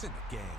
points in the game.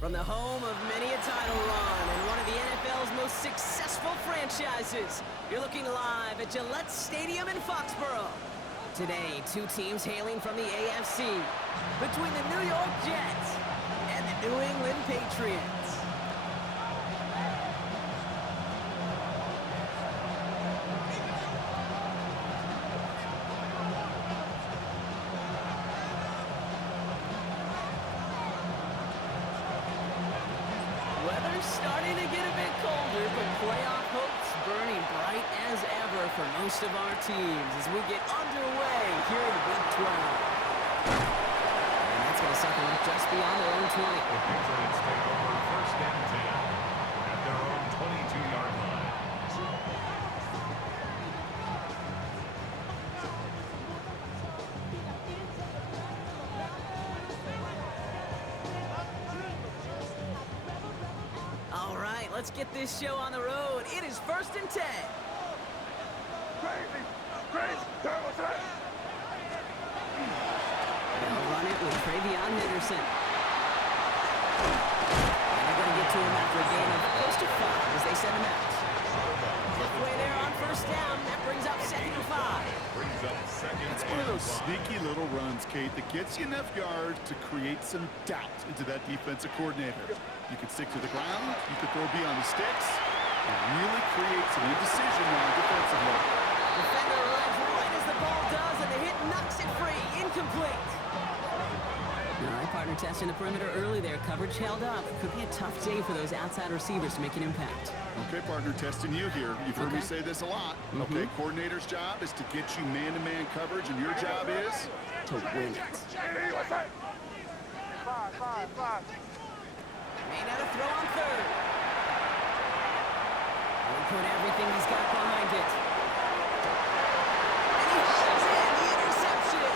From the home of many a title run and one of the NFL's most successful franchises, you're looking live at Gillette Stadium in Foxborough. Today, two teams hailing from the AFC, between the New York Jets and the New England Patriots. Starting to get a bit colder, but playoff hopes burning bright as ever for most of our teams as we get underway here in Week 12. And that's going to set them up just beyond their own 20. The Patriots take over first and 10 at their own 22-yard line. Let's get this show on the road. It is 1st and 10. They'll run it with Travion Henderson. And they're going to get to him after a gain of close to 5 as they send him out. halfway there on first down. That brings up 2nd and 5. It's one of those sneaky little runs, Kate, that gets you enough yards to create some doubt into that defensive coordinator. You can stick to the ground, you can throw beyond the sticks, and really create some indecision on defensively. Defender arrives right as the ball does, and the hit knocks it free. Incomplete. All right, partner testing the perimeter early there. Coverage held up. Could be a tough day for those outside receivers to make an impact. Okay, partner, testing you here. You've heard me say this a lot. Okay, coordinator's job is to get you man-to-man coverage, and your job is to win it. Made out a throw on 3rd. He'll put everything he's got behind it. And he hauls in the interception.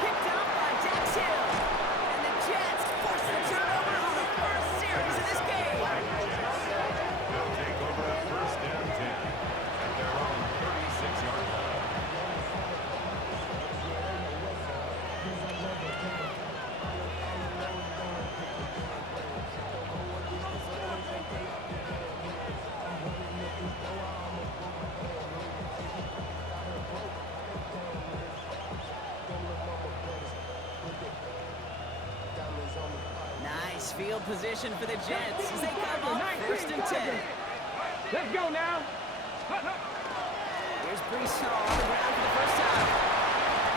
Picked up by Dax Hill. And the Jets force the turnover on the first series of this game. They'll take over at first down 10 at their own 36-yard line. Nice field position for the Jets as they come up 1st and 10. Let's go now. Here's Brees Hall on the ground for the first time.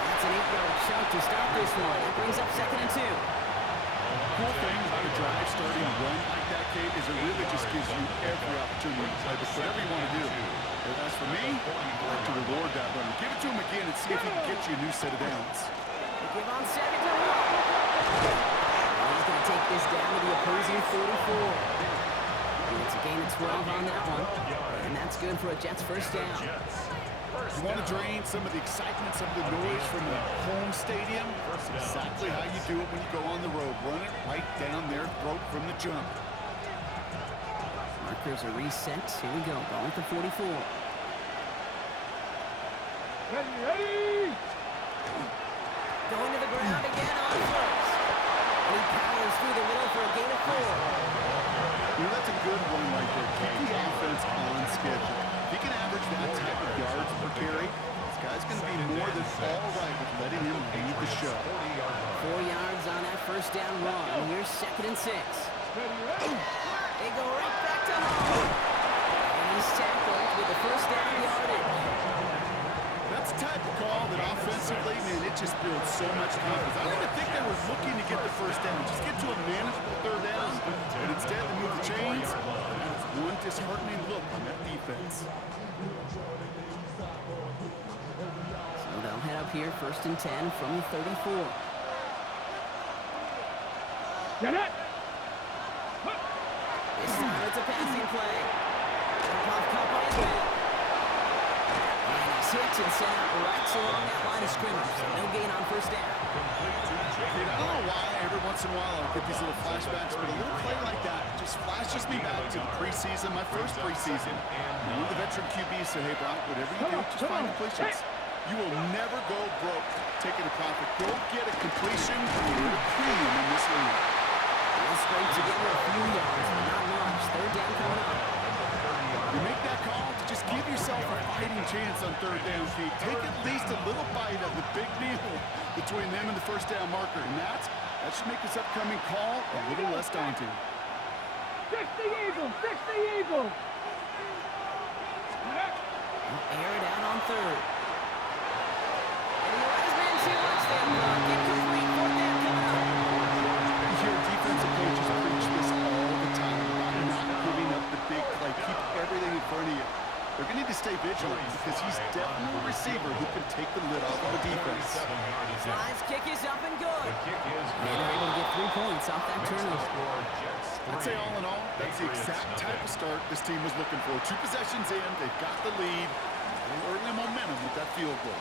That's an 8-yard chunk to start this one. That brings up 2nd and 2. cool thing about a drive starting a run like that, Kate, is it really just gives you every opportunity to play whatever you want to do. And as for me, I like to reward that run. Give it to him again and see if he can get you a new set of downs. They give on 2nd and 1. He's going to take this down to the opposing 44. And it's a gain of 12 on that one. And that's good for a Jets first down. You want to drain some of the excitement, some of the noise from the home stadium? That's exactly how you do it when you go on the road. Run it right down their throat from the jump. Markers are reset. Here we go. Ball at the 44. Ready. Going to the ground again on first. And he powers through the middle for a gain of 4. You know, that's a good one right there. Keep the offense on schedule. If he can average that type of yards per carry, this guy's going to be more than all right with letting him lead the show. 4 yards on that first down run. Here's 2nd and 6. They go right back to Hall. And he's tackled with the first down yardage. That's the type of call that offensively, man, it just builds so much confidence. I don't even think they were looking to get the first down. Just get to a manageable 3rd down. But instead, they move the chains. That's one disheartening look on that defense. So they'll head up here 1st and 10 from the 34. Get it. This time it's a passing play. Puff caught by his man. And he's hit and sent out right along that line of scrimmage. So no gain on first down. Dude, I don't know why every once in a while I get these little flashbacks, but a little play like that just flashes me back to the preseason, my first preseason. One of the veteran QBs said, hey, Brock, whatever you do, just find completions. You will never go broke taking a profit. Go get a completion. You're a premium in this league. They'll scrape together a few yards, but not much. 3rd down coming up. You make that call to just give yourself a fighting chance on 3rd down, Pete. Take at least a little bite of the big meal between them and the first down marker. And that should make this upcoming call a little less daunting. 60 Eagles, 60 Eagles. They'll air it out on 3rd. And he let his man too much there, Brock. Incomplete. 4th down coming up. You hear defensive coaches preach this all the time about not giving up the big play. Keep everything in front of you. They're going to need to stay vigilant because he's definitely a receiver who can take the lid off of the defense. Slide's kick is up and good. Kick is And they're able to get 3 points off that turnover. I'd say all in all, that's the exact type of start this team was looking for. 2 possessions in, they've got the lead. A little early momentum with that field goal.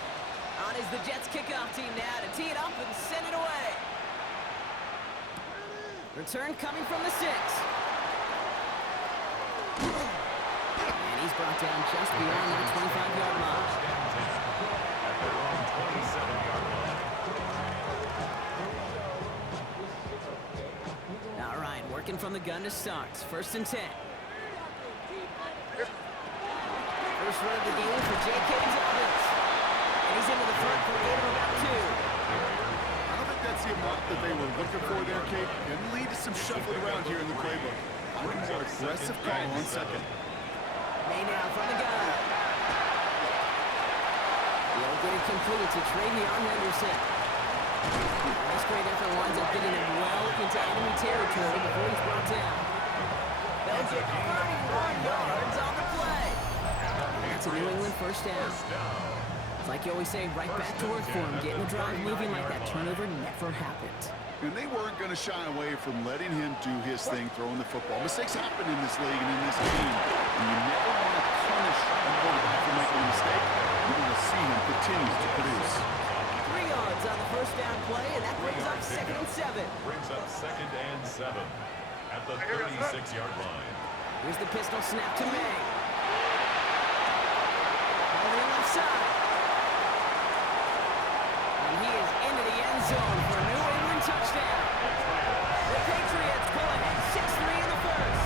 On is the Jets kickoff team now to tee it up and send it away. Return coming from the 6. And he's brought down just beyond that 25-yard line. At their own 27-yard line. All right, working from the gun to start. 1st and 10. First run of the game for J.K. Dobbins. And he's into the front for a gain of about 2. I don't think that's the amount that they were looking for there, Kate. Can lead to some shuffling around here in the playbook. I think more aggressive call on second. May now from the gun. He'll get it complete to Travion Henderson. This great effort winds up getting him well into enemy territory before he's brought down. They'll get 31 yards on the play. That's a New England first down. It's like you always say, right back to work for him. Getting the drive moving like that turnover never happened. And they weren't going to shy away from letting him do his thing, throwing the football. Mistakes happen in this league and in this game. And you never want to punish a quarterback for making a mistake. You want to see him continue to produce. 3 yards on the first down play, and that brings up 2nd and 7. Brings up 2nd and 7 at the 36-yard line. Here's the pistol snap to May. Over the left side. And he is into the end zone for a New England touchdown. The Patriots pull ahead 6-3 in the first.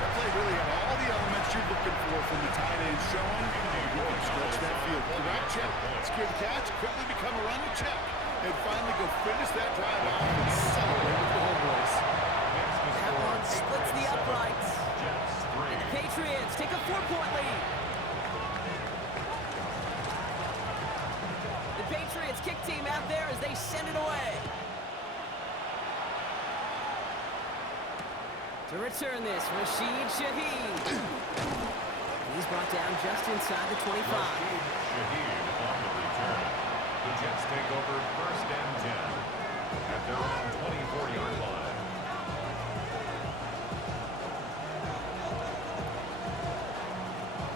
That play really had all the elements you're looking for from the tight end showing. You can stretch that field. Direct check, secure the catch, quickly become a running check, and finally go finish that drive off and celebrate with the homeboys. That one splits the uprights. And the Patriots take a 4-point lead. The Patriots kick team out there as they send it away. To return this, Rashid Shaheed. He's brought down just inside the 25. Shaheed on the return. The Jets take over 1st and 10 at their own 24-yard line.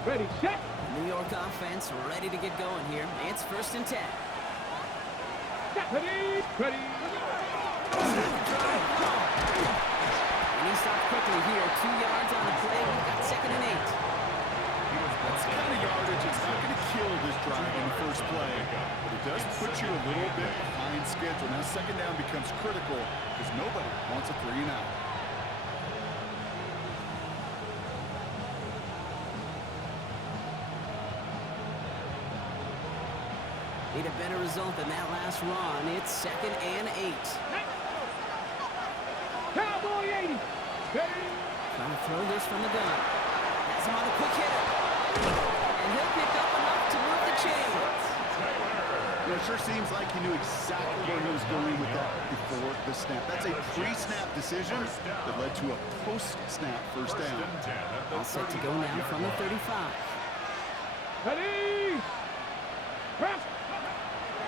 Ready, set. New York offense ready to get going here. It's 1st and 10. Ready, ready. And he stopped quickly here. 2 yards on the play. We've got 2nd and 8. That's kind of yardage. It's not going to kill this drive on the first play, but it does put you a little bit behind schedule. Now 2nd down becomes critical because nobody wants a 3 and out. Need a better result than that last run. It's 2nd and 8. Cowboy 80. Ready. Trying to throw this from the gun. Has him on a quick hitter. And he'll pick up enough to move the chains. It sure seems like he knew exactly where he was going with that before the snap. That's a pre-snap decision that led to a post-snap first down. All set to go now from the 35. Ready. Press.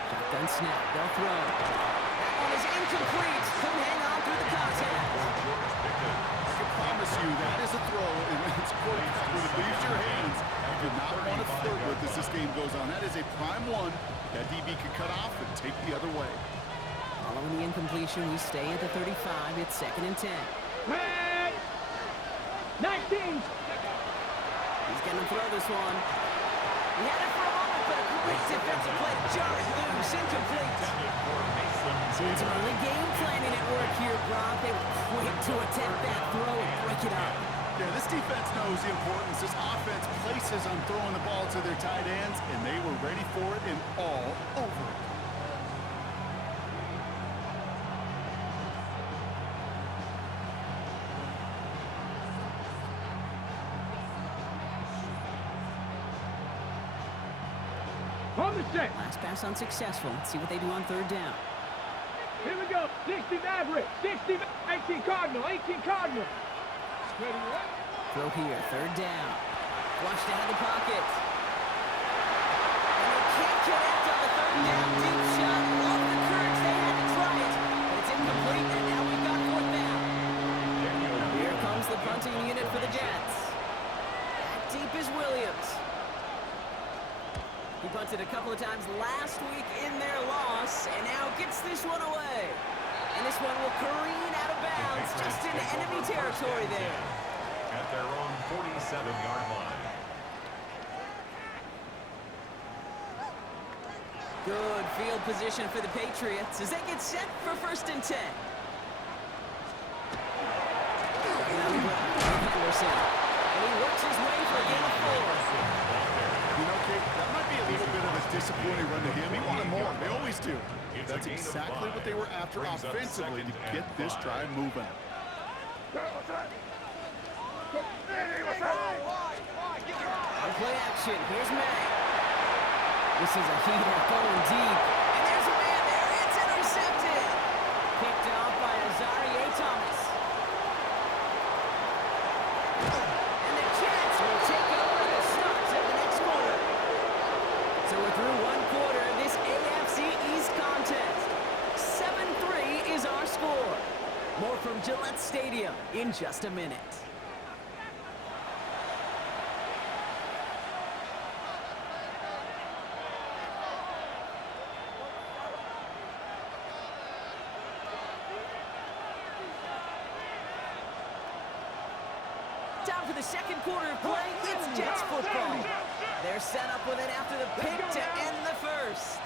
Shotgun snap. They'll throw. That one is incomplete. Couldn't hang on through the contact. I can promise you that is a throw, and it's quarterback when it leaves your hands. You do not want to flirt with as this game goes on. That is a prime one that DB could cut off and take the other way. Following the incompletion, we stay at the 35. It's 2nd and 10. Red. 19. He's going to throw this one. He had it for a moment, but a great defensive play. Jarrett loose, incomplete. Seeing some early game planning at work here, Brock. They were quick to attack that throw and break it up. Yeah, this defense knows the importance. This offense places on throwing the ball to their tight ends, and they were ready for it and all over it. On the set. Last pass unsuccessful. Let's see what they do on 3rd down. Here we go. 60 Maverick. 60. 18 Cardinal. 18 Cardinal. Ready, right? Throw here. 3rd down. Flushed out of the pocket. And they can't connect on the 3rd down. Deep shot. Love the courage. They had to try it. But it's incomplete, and now we've got 4th down. Here comes the punting unit for the Jets. Deep is Williams. He punted a couple of times last week in their loss, and now gets this one away. And this one will careen out of bounds just into enemy territory there. At their own 47-yard line. Good field position for the Patriots as they get set for 1st and 10. Henderson. And he works his way for a gain of 4. You know, Kate, that might be a little bit of a disappointing run to him. He wanted more. They always do. That's exactly what they were after offensively to get this drive moving. On play action, here's May. This is a heater going deep. And there's a man there. It's intercepted. Picked off by Azarie Thomas. And the Jets will take over the starts of the next quarter. So we're through one quarter of this AFC East contest. 7-3 is our score. More from Gillette Stadium in just a minute. Down for the second quarter of play, it's Jets football. They're set up with it after the pick to end the first.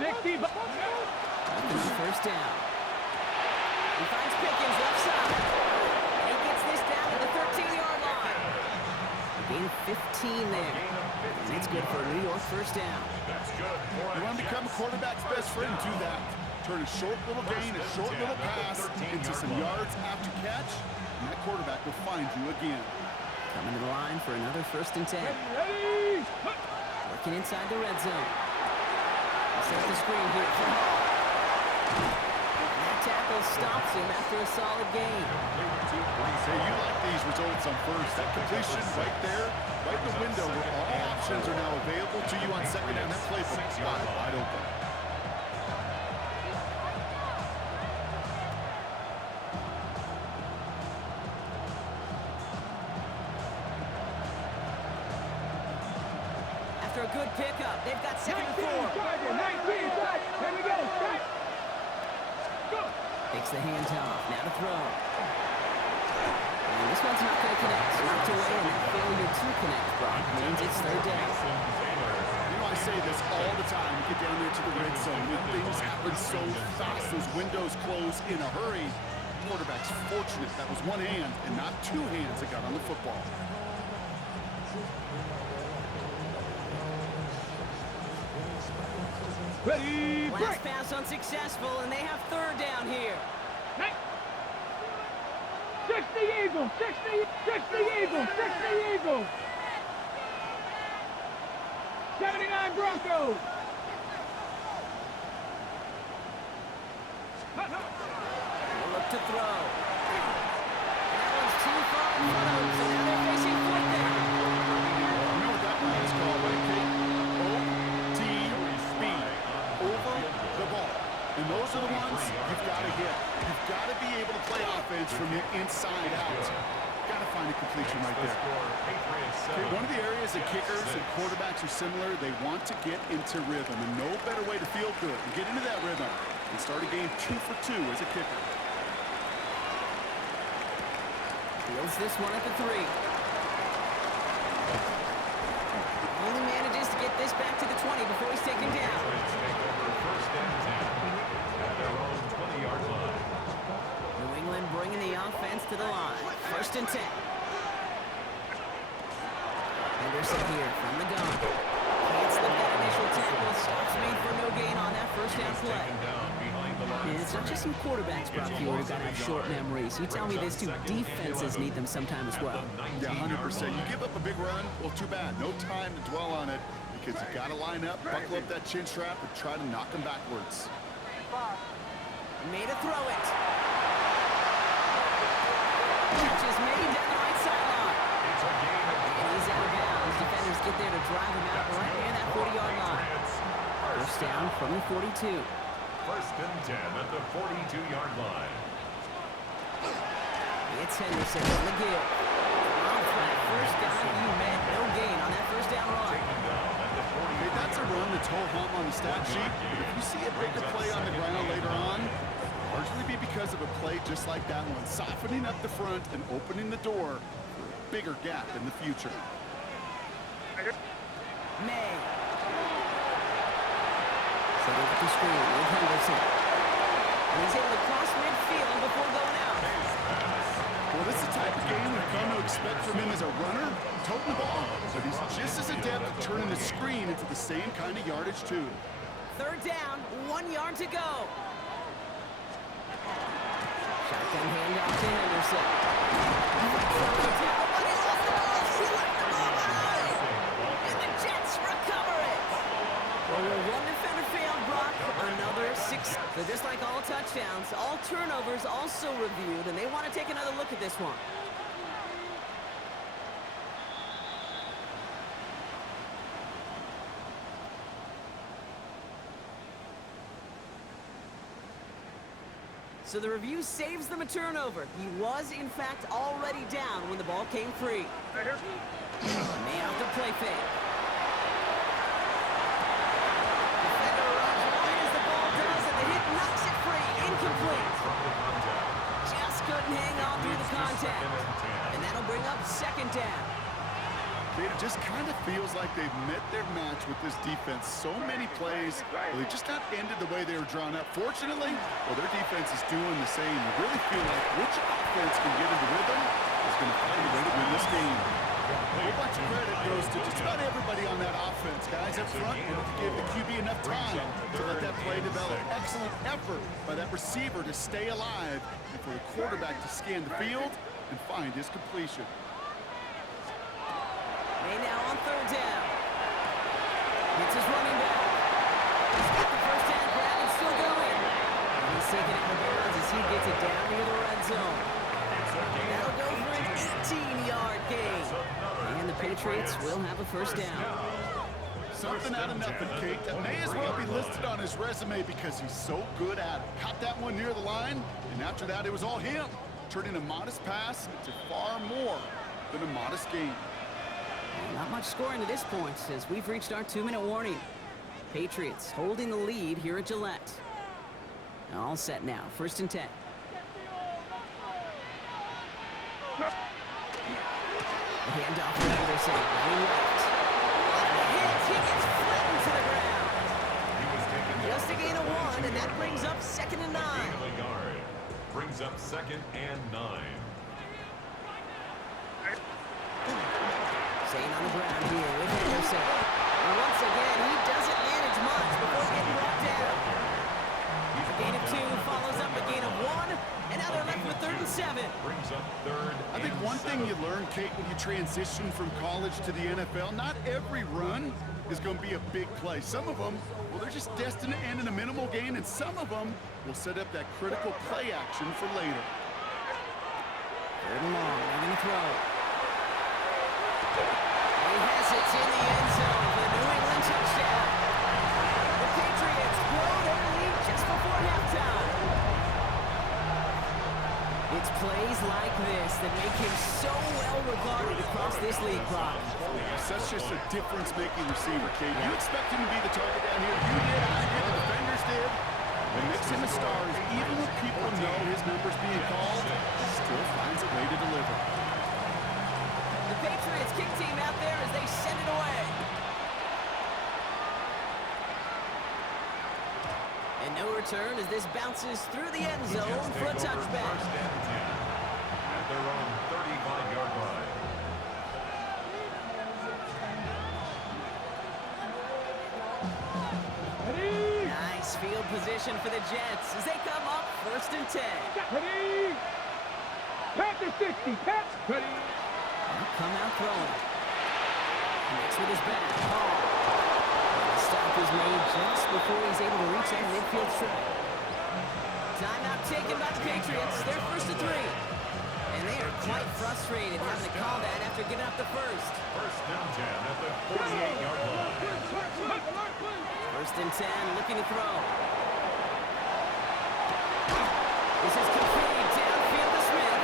60. After the first down. He finds Pickens left side. And he gets this down to the 13-yard line. A gain of 15 there. And it's good for a New York first down. You want to become a quarterback's best friend, do that. Turn a short little gain, a short little pass into some yards after catch, and that quarterback will find you again. Coming to the line for another 1st and 10. Ready? Working inside the red zone. He sets the screen here for Hall. And that tackle stops him after a solid gain. Hey, you like these results on first. That completion right there, right in the window where all options are now available to you on second down. That playbook is wide open. After a good pickup, they've got 2nd and 4. 19, here we go. Go. Takes the handoff, now to throw. And this one's not going to connect. Knocked away, and that failure to connect, Brock, means it's 3rd down. You know, I say this all the time. You get down there to the red zone. When things happen so fast, those windows close in a hurry. Quarterback's fortunate that was one hand and not two hands that got on the football. Ready? Last pass unsuccessful, and they have 3rd down here. 60 Eagles, 60 Eagles, 60 Eagles. 79 Broncos. We'll look to throw. And that one's too far in front of him, so now they're facing 4th down. You know what that one is called, right, Kate? OTB. Over the ball. And those are the ones you've got to hit. You've got to be able to play offense from the inside out. Got to find a completion right there. Okay, one of the areas that kickers and quarterbacks are similar, they want to get into rhythm. And no better way to feel good and get into that rhythm and start a game 2 for 2 as a kicker. Fields this one at the 3. Only manages to get this back to the 20 before he's taken down. New England bringing the offense to the line. 1st and 10. Henderson here from the gun. Can't slip that initial tackle. Stops made for no gain on that 1st down play. And it's not just some quarterbacks, Brock, here who got to have short memories. You tell me this too, defenses need them sometime as well. Yeah, 100%. You give up a big run, well, too bad. No time to dwell on it because you got to line up, buckle up that chin strap, and try to knock them backwards. Made a throw it. Catch is made down the right sideline. And he's out of bounds. Defenders get there to drive him out right near that 40-yard line. 1st down from the 42. 1st and 10 at the 42-yard line. It's Henderson on the give. On flat, 1st down, you meant no gain on that 1st down run. Okay, that's a run that's ho-hum on the stat sheet, but if you see a bigger play on the ground later on, largely be because of a play just like that one, softening up the front and opening the door for a bigger gap in the future. May. Set over the screen with Henderson. And he's able to cross midfield before going out. Well, this is the type of game we've come to expect from him as a runner, toting the ball, but he's just as adept at turning the screen into the same kind of yardage, too. Third down, 1 yard to go. Shotgun handoff to Henderson. And the Jets recover it. Well, one defender failed, Brock. Another 6. So just like all touchdowns, all turnovers also reviewed, and they want to take another look at this one. So the review saves them a turnover. He was, in fact, already down when the ball came free. May out the play fake. Defender runs right as the ball does, and the hit knocks it free. Incomplete. Just couldn't hang on through the contact. And that'll bring up second down. It just kind of feels like they've met their match with this defense. So many plays, well, they just not ended the way they were drawn up. Fortunately, well, their defense is doing the same. You really feel like which offense can get into rhythm is going to find a way to win this game. A whole bunch of credit goes to just about everybody on that offense. Guys up front, able to give the QB enough time to let that play develop. Excellent effort by that receiver to stay alive and for the quarterback to scan the field and find his completion. May now on third down. It's his running back. He's got the first down grab and still going. And he's taking it out of bounds as he gets it down near the red zone. That'll go for an 18-yard gain. And the Patriots will have a first down. Something out of nothing, Kate. That may as well be listed on his resume because he's so good at it. Caught that one near the line, and after that, it was all him. Turning a modest pass into far more than a modest gain. Not much scoring to this point as we've reached our 2-minute warning. Patriots holding the lead here at Gillette. All set now. First and 10. The handoff to Henderson. Running left. He gets flattened to the ground. Just a gain of 1, and that brings up second and 9. Brings up second and 9. Staying on the ground here with Henderson. And once again, he doesn't manage much before getting brought down. A gain of 2 follows up a gain of 1, and now they're left with 3rd and 7. Brings up third. I think one thing you learn, Kate, when you transition from college to the NFL, not every run is going to be a big play. Some of them, well, they're just destined to end in a minimal gain, and some of them will set up that critical play action for later. 3rd and long, they're going to throw. He has it in the end zone for the New England touchdown. The Patriots blow their lead just before halftime. It's plays like this that make him so well regarded across this league, Brock. That's just a difference-making receiver, Kate. You expect him to be the target down here. You did, I did, the defenders did. They mix him with stars. Even when people know his number's being called, he still finds a way to deliver. The Patriots kick team out there as they send it away. And no return as this bounces through the end zone for a touchback. First and 10 at their own 35-yard line. Nice field position for the Jets as they come up 1st and 10. Ready? Panther 60. Pats. Ready? Come out throwing. Next with his back. The stop is made just before he's able to reach that midfield strip. Timeout taken by the Patriots. They're 1st and 3. And they are quite frustrated having to call that after giving up the first. First and 10 at the 48-yard line. 1st and 10, looking to throw. This is complete downfield to Smith.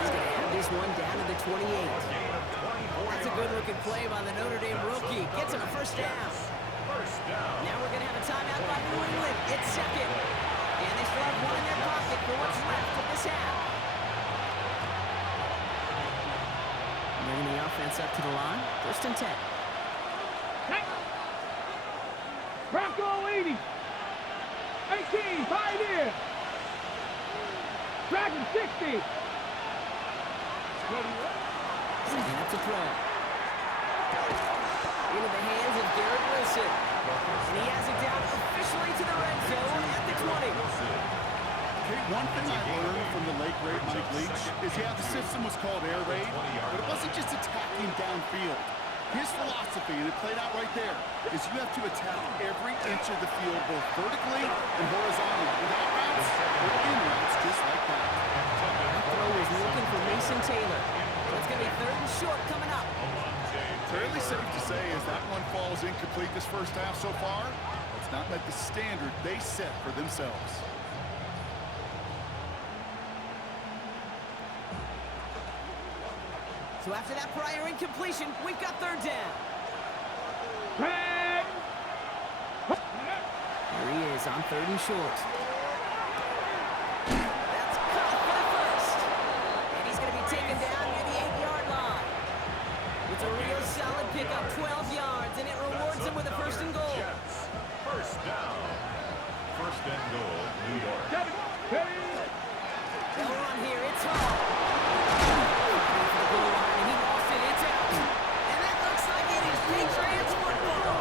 He's going to have this one down to the 28. That's a good-looking play by the Notre Dame rookie. Gets him a first down. Now we're going to have a timeout by New England. It's second. And they still have one in their pocket for what's left of this half. Bringing the offense up to the line. 1st and 10. Bronco 80. 18. Pioneer. Dragon 60. Setting up to throw. Into the hands of Garrett Wilson. And he has it down officially to the red zone at the 20. Okay, one thing I learned from the late great Mike Leach is, yeah, the system was called air raid, but it wasn't just attacking downfield. His philosophy, and it played out right there, is you have to attack every inch of the field, both vertically and horizontally, without routes or in routes, just like that. That throw is looking for Mason Taylor. That's going to be 3rd and short coming up. Fairly safe to say, as that one falls incomplete this first half so far, it's not met the standard they set for themselves. So after that prior incompletion, we've got 3rd down. Hey! Here he is on 3rd and short. That's caught for the first. And he's going to be taken down near the 8-yard line. It's a real solid pickup, 12 yards, and it rewards him with a 1st and goal. Jets, first down. 1st and goal, New York. They'll run here, it's Hall. Goal line, and he lost it, it's out. And that looks like it is Patriots football.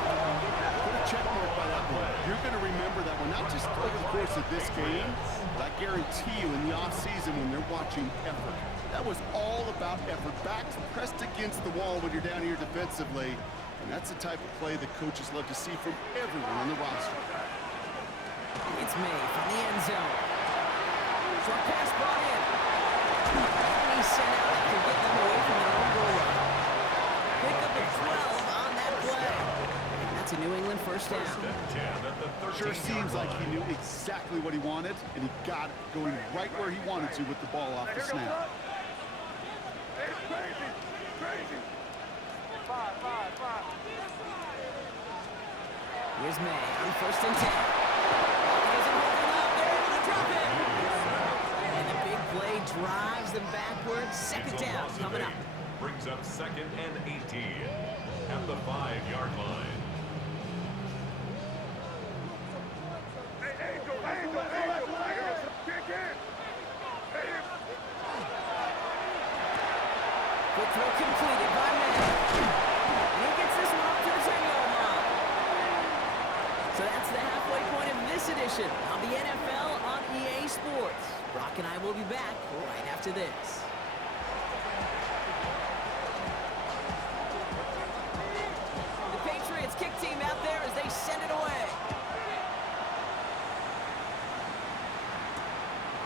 Put a check mark by that one. You're going to remember that one, not just over the course of this game, but I guarantee you in the offseason when they're watching effort. That was all about effort. Backs pressed against the wall when you're down here defensively. And that's the type of play that coaches love to see from everyone on the roster. It's May from the end zone. Short pass brought in. And he's sent out to get them away from their own goal line. Pickup of 12 on that play. And that's a New England 1st down. 10 at the 13-yard Sure seems like he line. knew exactly what he wanted, and he got it going right where he wanted to with the ball off the snap. Here's May on 1st and 10. He doesn't hold it up. They're able to drop it. And the big play drives them backwards. 2nd down coming up. Brings up 2nd and 18 at the 5-yard line. Quick throw completed by May. And he gets this one up to the 10-yard line. So that's the halfway point of this edition of the NFL on EA Sports. Brock and I will be back right after this. The Patriots kick team out there as they send it away.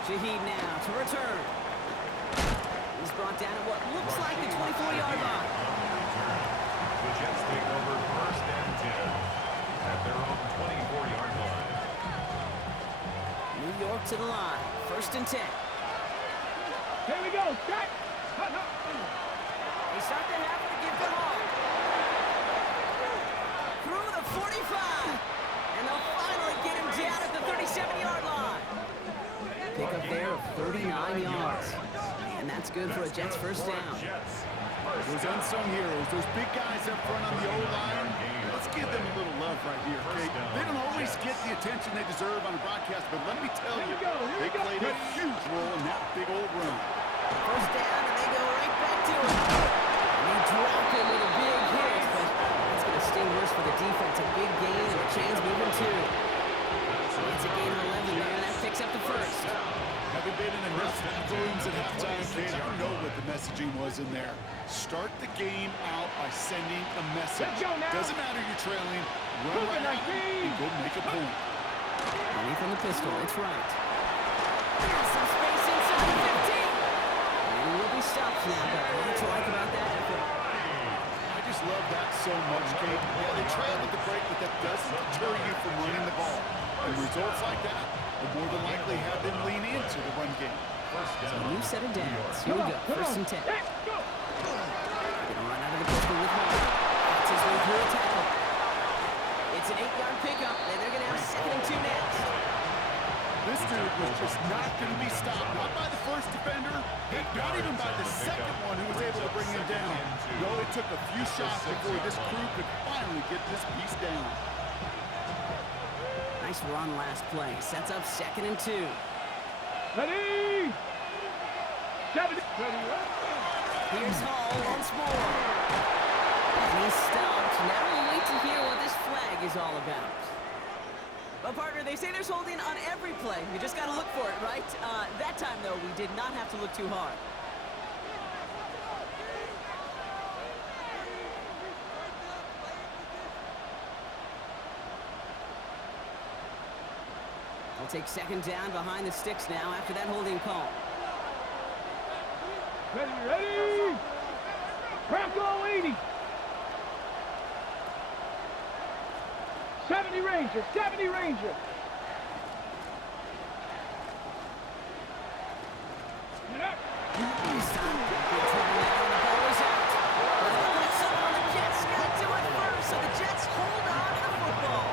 Shaheed now to return. He's brought down at what looks like the 24-yard line. The Jets take over 1st and 10 at their own 24-yard line. New York to the line. 1st and 10. Here we go. Jack. They start the half with a gift to Hall. Through the 45. And they'll finally get him down at the 37-yard line. Pick up there of 39 yards. And that's good for a Jets 1st down. Those unsung heroes, those big guys up front on the O-line, let's give them a little love right here, okay? They don't always get the attention they deserve on a broadcast, but let me tell you, they played a huge role in that big old run. 1st down, and they go right back to him. And they drop him with a big hit, but that's going to sting worse for the defense. A big gain, and the chain's moving too. So it's a gain of 11 there, and that picks up the 1st. Having been in enough rooms at halftime, Kate, I know what the messaging was in there. Start the game out by sending a message. Doesn't matter you're trailing, run right out and go make a point. Running from the pistol, it's right. Has some space inside the 15. And we'll be stopped now, but what do you like about that effort? I just love that so much, Kate. Yeah, they trailed at the break, but that doesn't deter you from running the ball. And results like that will more than likely have them lean into the run game. So a new set of downs. Here we go. 1st and 10. They're going to run out of the pistol with Hall. That's his way through a tackle. It's an 8-yard pickup, and they're going to have 2nd and 2 next. This dude was just not going to be stopped. Not by the first defender, not even by the second one who was able to bring him down. No, it took a few shots before this crew could finally get this piece down. Nice run last play. Sets up 2nd and 2. Ready? 70. Here's Hall once more. And he's stopped. Now we'll wait to hear what this flag is all about. Well, partner, they say there's holding on every play. You just got to look for it, right? That time, though, we did not have to look too hard. They'll take second down behind the sticks now after that holding call. Ready! Bronco 80! 70 Ranger! 70 Ranger! He's done. Good trouble there, and the ball is out. But it looks like someone on the Jets got to it first, so the Jets hold on to the football.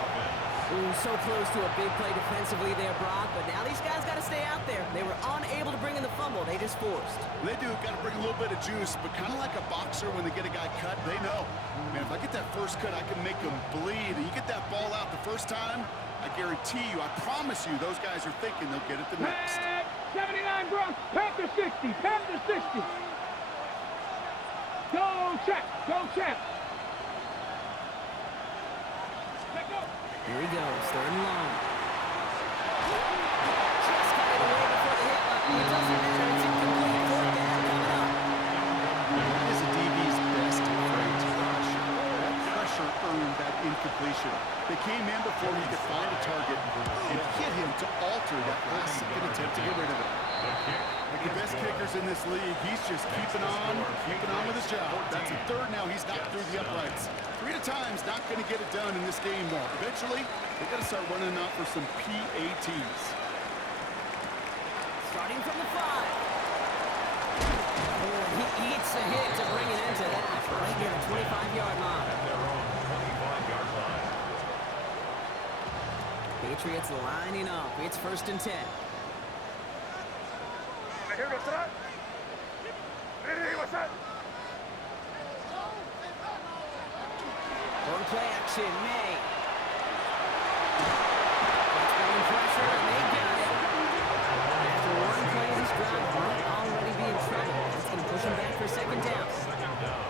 Ooh, so close to a big play defensively there, Brock, but now these guys got to stay out there. They were unable to bring in the fumble. They just forced. They do. Got to bring a little bit of juice, but kind of like a boxer when they get a guy cut, they know. Man, if I get that first cut, I can make him bleed. And you get that ball out the first time, I guarantee you, I promise you, those guys are thinking they'll get it the next. 79 Bronx, Panther 60, Panther 60. Go check, go check. Let go. Here he goes, third and long. Just got it away before the hit button. It doesn't matter. It's incomplete. Fourth down coming up. That is a DB's best friend to rush. That pressure earned that incompletion. They came in before he could find a target and hit him to alter that last second attempt to get rid of it. Like the best kickers in this league, he's just keeping on with his job. That's a third now. He's knocked through the uprights. 3 at a time's not going to get it done in this game, though. Eventually, they've got to start running out for some PATs. Starting from the 5. Oh, he hits the hit to bring it into that. Right near the 25-yard line. At their own 25-yard line. Patriots lining up. It's first and 10. On play action, May. That's bringing pressure, and they got it. After one play, this drive might already be in trouble. It's going to push him back for second down. Second down.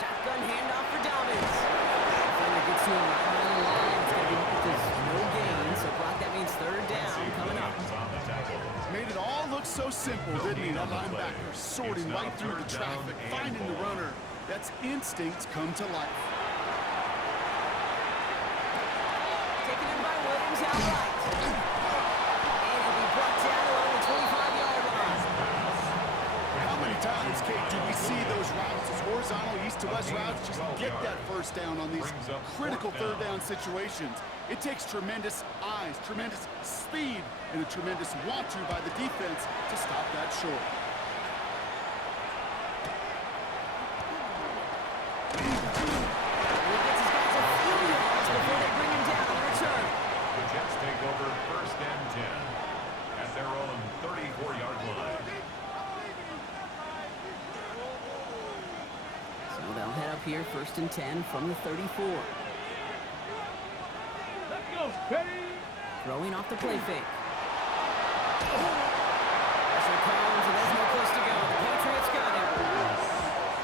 Shotgun handoff for Dobbins. Defender gets to him right around the line. It's going to be just no gain. So, Brock, that means third down coming up. On the tackle. Made it all look so simple, didn't he? That linebacker sorting right through the traffic, finding the runner. That's instincts come to life. Taken in by Williams outright. And he'll be brought down along the 25-yard line. How many times, Kate, do we see those routes, those horizontal east-to-west routes, just get that first down on these critical third down situations? It takes tremendous eyes, tremendous speed, and a tremendous want-to by the defense to stop that short. And he gets his guys a few yards before they bring him down on the return. The Jets take over first and 10 at their own 34-yard line. So they'll head up here first and 10 from the 34. Let's go. Ready? Throwing off the play fake. Pressure comes, and there's no place to go. The Patriots got him.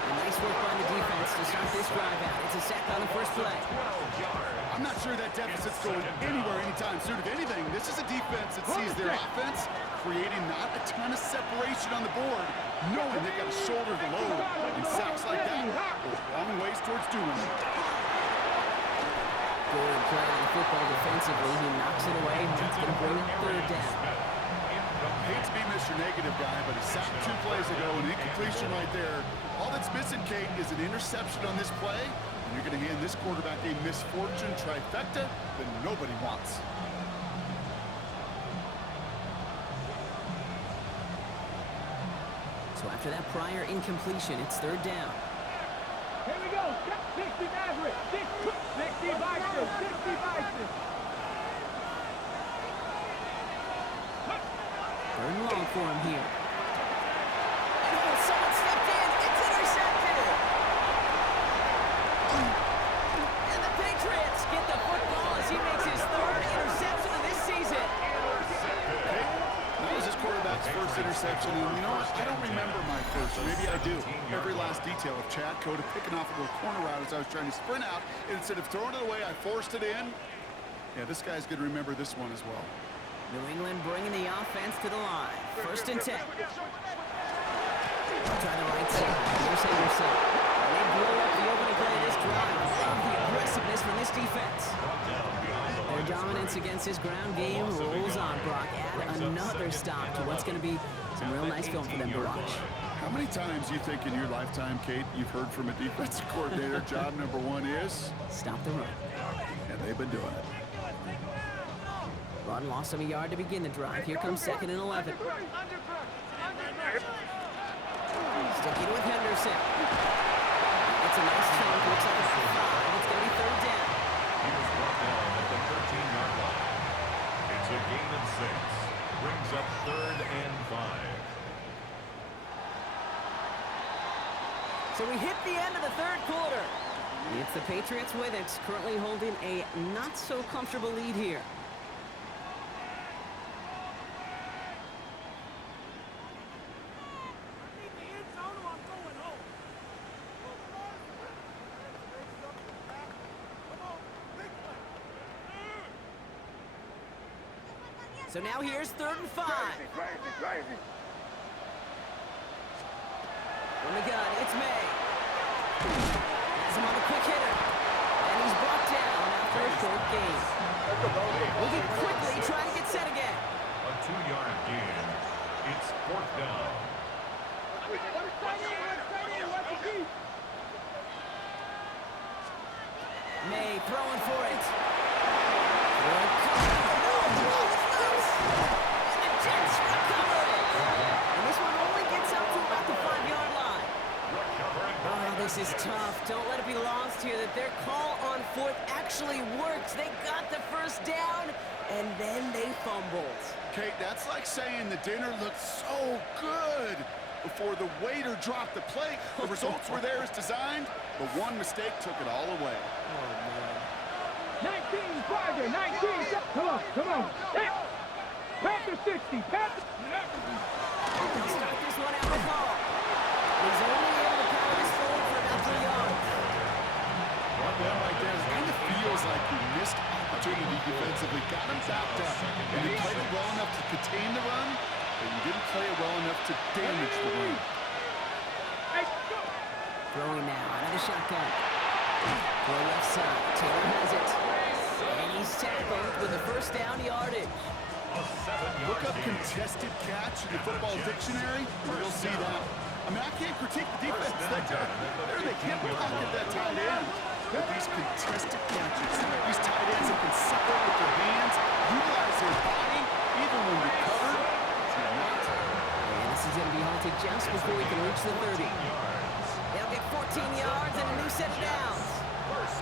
And nice work by the defense to start this drive out. It's a sack on the first play. 12 yards. I'm not sure that deficit's going anywhere anytime soon. If anything, this is a defense that sees their offense creating not a ton of separation on the board, knowing they've got to shoulder the load. And sacks like that go a long ways towards doing it. Good play on the football defensively. He knocks it away. That's going to bring up third down. Hate to be Mr. Negative guy, but he sacked 2 plays ago, an incompletion right there. All that's missing, Kate, is an interception on this play, and you're going to hand this quarterback a misfortune trifecta that nobody wants. So after that prior incompletion, it's third down. Here we go. 60 Maverick. 60 Bison. 60 Bison. interception, and you know what? I don't remember my first. Maybe I do. Every last detail of Chad Cota picking off a little corner route as I was trying to sprint out. And instead of throwing it away, I forced it in. Yeah, this guy's going to remember this one as well. New England bringing the offense to the line. 1st and 10. Try the right side. Here's Henderson. They blow up the opening play of this drive. Love the aggressiveness from this defense. Their dominance against his ground game rolls on, Brock. Add another stop to what's going to be some real nice film for them to watch. How many times do you think in your lifetime, Kate, you've heard from a defensive coordinator, job number 1 is? Stop the run. And they've been doing it. Run lost him a yard to begin the drive. Here comes 2nd and 11. Sticking with Henderson. It's a nice chunk. Looks like it's 5. It's going to be 3rd down. He was brought down at the 13-yard line. It's a gain of 6. Brings up 3rd and 5. So we hit the end of the 3rd quarter. It's the Patriots with it, currently holding a not-so-comfortable lead here. So now here's 3rd and 5. From the gun, it's May. Has him on a quick hitter. And he's brought down after a short gain. Moving quickly, trying to get set again. A 2-yard gain. It's 4th down. May throwing for it. This is tough. Don't let it be lost here that their call on 4th actually works. They got the 1st down, and then they fumbled. Kate, that's like saying the dinner looked so good before the waiter dropped the plate. The results were there as designed, but one mistake took it all away. Oh, man. 19, Parker, 19. Come on, come on. Panther 60, Panther. He'll start this one out with Hall. He's only able to power this forward for about 3 yards. One down like that, it kind of feels like he missed opportunity defensively. Got him backed up, and he played it well enough to contain the run, but he didn't play it well enough to damage the run. Throwing now out of the shotgun. Throw left side. Taylor has it. And he's tackled with a 1st down yardage. Look up contested catch in the football dictionary, and you'll see that. I mean, I can't critique the defense. They can't pocket that tight end. But these contested catches, these tight ends that can separate with their hands, utilize their body, even when they're covered, And this is going to be halted just before he can reach the 30. They'll get 14 yards and a new set of downs.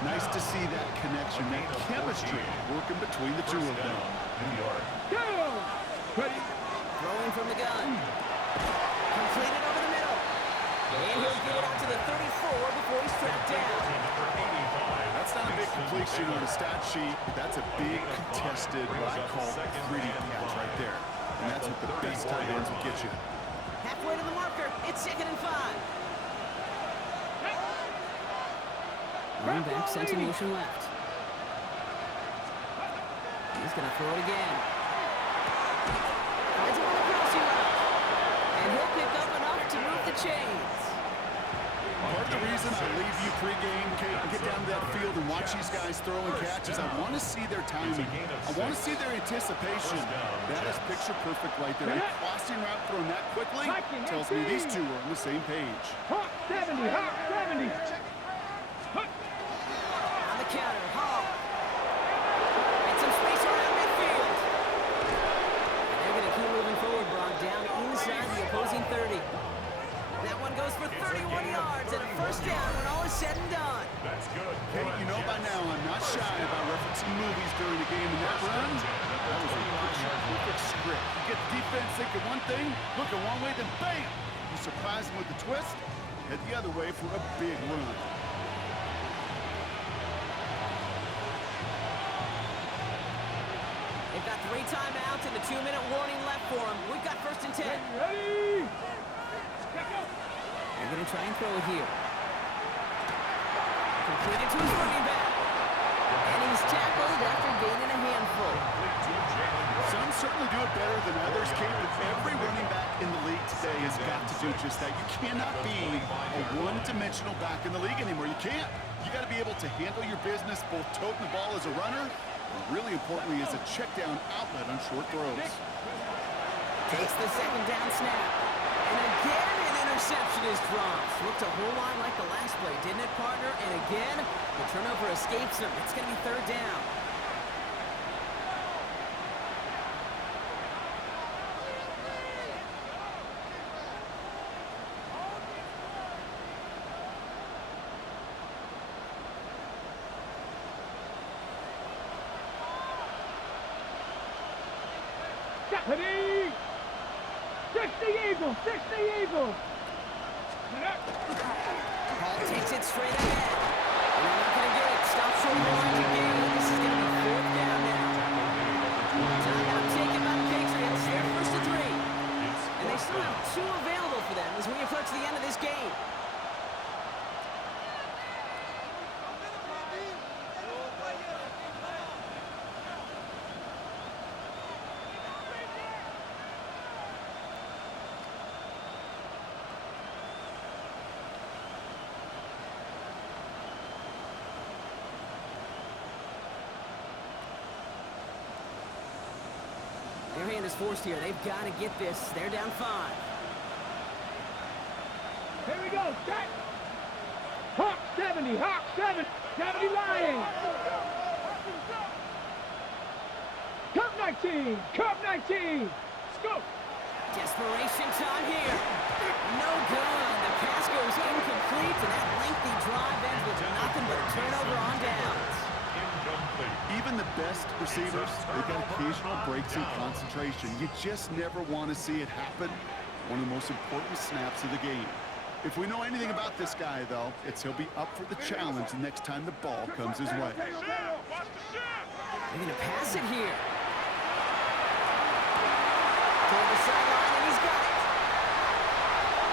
nice to see that connection, that chemistry working between the two of them. Go! Ready? Throwing from the gun. Completed over the middle. And he'll get it out to the 34 before he's trapped down. That's not a big completion on the stat sheet, but that's a big contested, what I call gritty catch right there. And that's what the best tight ends will get you. Halfway to the marker. It's 2nd and 5. Running back sent in motion left. He's going to throw it again. Finds him on the crossing route. And he'll pick up enough to move the chains. Part of the reason I leave you pregame, Kate, and get down to that field and watch these guys throw and catch is I want to see their timing. I want to see their anticipation. That is picture perfect right there. A crossing route thrown that quickly tells me these two are on the same page. Hawk 70, Hawk 70. On the counter, Hall. And some space around midfield. And they're going to keep moving forward, Brock, down inside the opposing 30. That one goes for 31 yards and a 1st down when all is said and done. That's good. Kate, you know by now I'm not shy about referencing movies during the game, and that run, that was a perfect script. You get the defense thinking one thing, looking one way, then bam! You surprise them with the twist, head the other way for a big run. They've got 3 timeouts and a 2-minute warning left for him. We've got 1st and 10. Ready? Check out. They're going to try and throw it here. Completed to his running back. And he's tackled after gaining a handful. Some certainly do it better than others, Kate, but every running back in the league today has got to do just that. You cannot be a one-dimensional back in the league anymore. You can't. You got to be able to handle your business, both toting the ball as a runner, and really importantly as a check-down outlet on short throws. Takes the 2nd down snap. And again, an interception is dropped. Looked a whole lot like the last play, didn't it, partner? And again, the turnover escapes him. It's going to be 3rd down. Ready? 60 Eagles! 60 Eagles! Ball takes it straight ahead. And they're not going to get it. Stop short of the line to gain. This is going to be 4th down now. Timeout taken by the Patriots. They're 1st and 3. And they still have 2 available for them as we approach the end of this game. Their hand is forced here. They've got to get this. They're down 5. Here we go. Set. Hawk 70. Hawk 70. 70 Lions. Cup 19. Cup 19. Let's go. Desperation time here. No good. The pass goes incomplete, and that lengthy drive ends with nothing but a turnover on downs. Even the best receivers, they've got occasional breaks in concentration. You just never want to see it happen. One of the most important snaps of the game. If we know anything about this guy, though, it's he'll be up for the challenge the next time the ball comes his way. They're going to pass it here. Toward the sideline, and he's got it.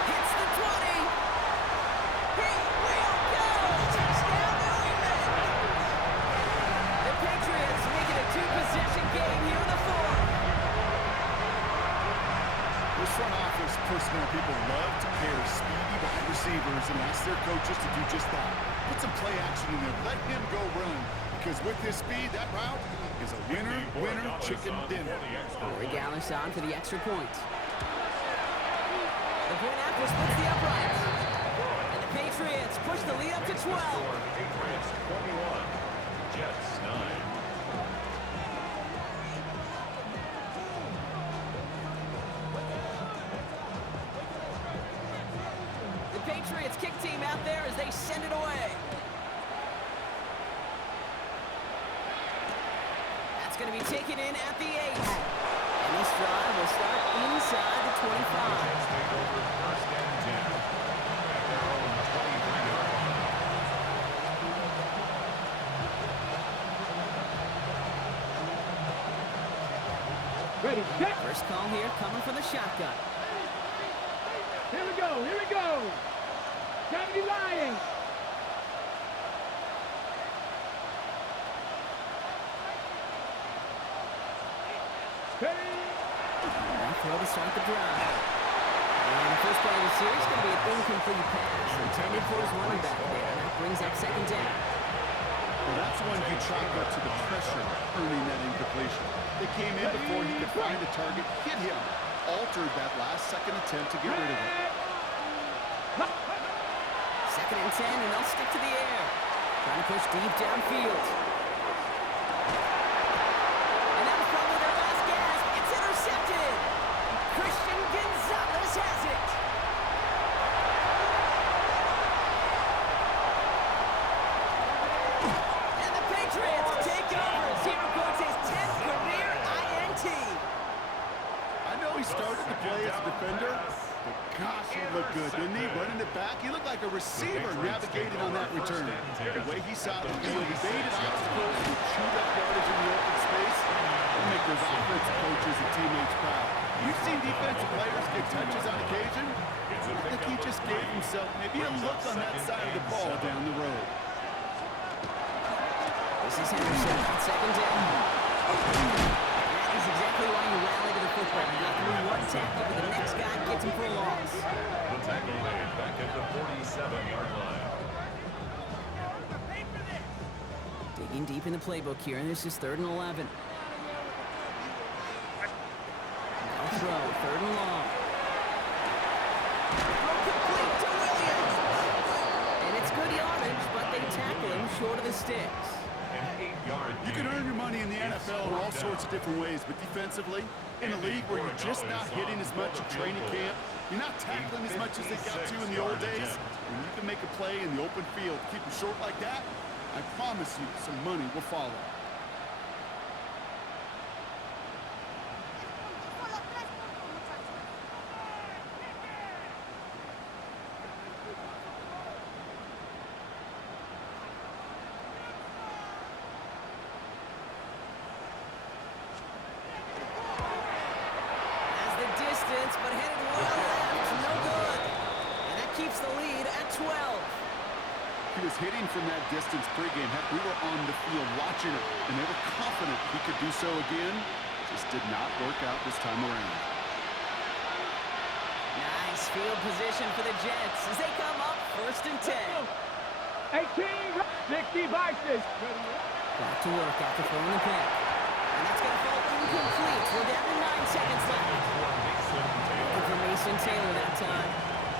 Hits the 20. He will go. Touchdown, New England. The Patriots make it a 2-possession game here in the 4th. This front office personnel people love to pair speedy wide receivers and ask their coaches to do just that. Put some play action in there. Let him go run. Because with his speed, that route is a winner, winner, chicken dinner. Corey Gallis on for the extra point. The point after splits the uprights. And the Patriots push the lead up to 12. Patriots 21, Jets 9. The Patriots kick team out there as they send it away. That's going to be taken in at the 8. And this drive will start inside the 25. Take over 1st and 10 at their own 23-yard line. Ready, set. First call here coming from the shotgun. Here we go. Here we go. 70 Lions. Ready. Now throw to start the drive. And the first play of the series is going to be an incomplete pass intended for his running back there. And that brings up 2nd down. Well, that's one you chalk up to the pressure earning that incompletion. They came in before he could find a target, hit him, altered that last-second attempt to get rid of it. 2nd and 10, and they'll stick to the air. Trying to push deep downfield. And that was probably their last gasp. It's intercepted. Christian Gonzalez has it. And the Patriots take over as he records his 10th career INT. I know he started to play as a defender, but gosh, he looked good, didn't he? Running it back. He looked like a receiver navigating on that return. The way he saw the field, he baited obstacles and chewed up yardage in the open space. It'll make those offensive coaches and teammates proud. You've seen defensive players get touches on occasion. I think he just gave himself maybe a look on that side of the ball down the road. This is Henderson on second down. That is exactly why you rally to the football. You got through one tackle, but the next guy gets him for a loss. The tackle made back at the 47-yard line. Digging deep in the playbook here, and this is 3rd and 11. Now throw, 3rd and long. Throw complete to Williams. And it's good yardage, but they tackle him short of the sticks. You can earn your money in the NFL in all sorts of different ways, but defensively, in a league where you're just not hitting as much in training camp, you're not tackling as much as they got to in the old days, when you can make a play in the open field, keep them short like that, I promise you some money will follow. But headed well left, no good. And that keeps the lead at 12. He was hitting from that distance pregame. Heck, we were on the field watching it, and they were confident he could do so again. Just did not work out this time around. Nice field position for the Jets as they come up 1st and 10. 18, 60 Vikings. Back to work after throwing the pick. And that's going to fall incomplete. We're down to 9 seconds left. Looking for Mason Taylor that time.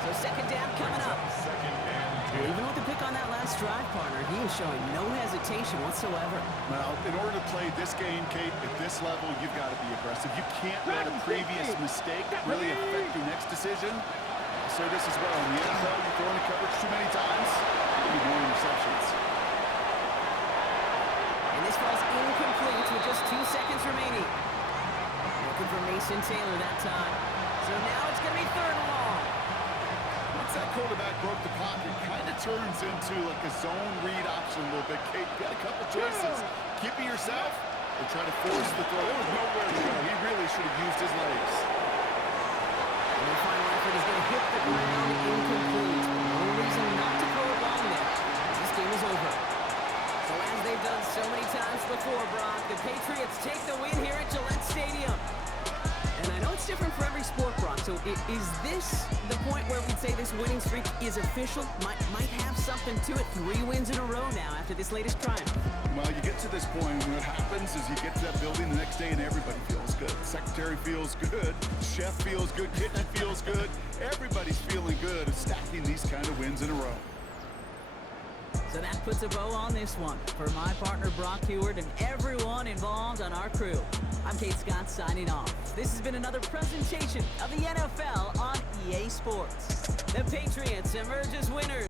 So 2nd down coming up. Well, even with the pick on that last drive, partner, he was showing no hesitation whatsoever. Well, in order to play this game, Kate, at this level, you've got to be aggressive. You can't let a previous mistake really affect your next decision. I'll say this as well. In the NFL, you throw into coverage too many times, you need more interceptions. And this falls incomplete with just 2 seconds remaining. Looking for Mason Taylor that time. So now it's going to be 3rd and long. Once that quarterback broke the pocket, kind of turns into like a zone read option a little bit. Kate, you got a couple choices. Keep it yourself or try to force the throw. There was nowhere to go. He really should have used his legs. And the final effort is going to hit the ground incomplete. No reason not to throw it long there, as this game is over. So as they've done so many times before, Brock, the Patriots take the win here at Gillette Stadium. And I know it's different for every sport, Brock, so is this the point where we'd say this winning streak is official? Might have something to it. 3 wins in a row now after this latest triumph. Well, you get to this point, and what happens is you get to that building the next day and everybody feels good. The secretary feels good, chef feels good, kitchen feels good. Everybody's feeling good of stacking these kind of wins in a row. So that puts a bow on this one. For my partner Brock Heward and everyone involved on our crew, I'm Kate Scott signing off. This has been another presentation of the NFL on EA Sports. The Patriots emerge as winners.